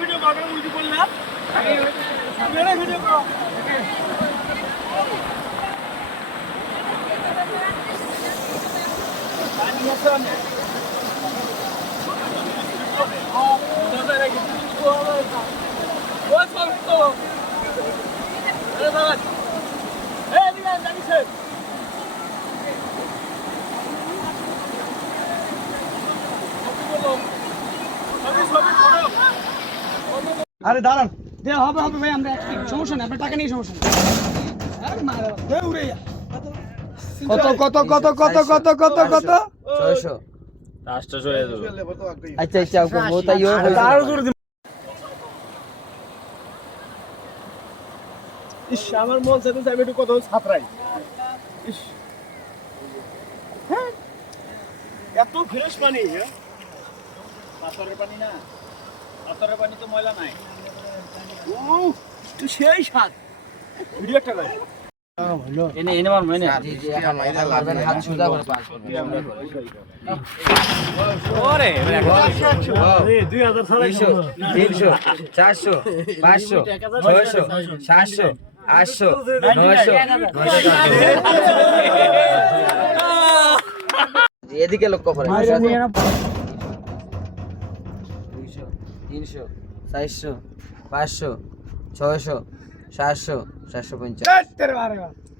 video করো উল্টি বললাম video করো আরে দাঁড়ান হবে হবে ভাই আমরা সমস্যা নেই আপনার টাকা নিয়ে সমস্যা নেই কত কত কত কত কত কত কত 600 রাষ্ট্র চলে যাবে আচ্ছা আচ্ছা ও তাই আরো জোরে দিন ইস আমার মন চাইতে যাবে একটু কত ছাপরাই ইস হ্যাঁ এত ফ্রেশ পানি হ্যাঁ পাথরের পানি না পাথরের পানি তো ময়লা নাই ও তো সেই স্বাদ ভিডিও একটা গায় এনে এনে মার এনে জি জি এখন মারবেন হাত সোজা করে পাস করবেন ওরে 2000 300 400 500 600 700 800 900 এদিকে লক্ষ্য করেন 200 300 400 500 600 700 750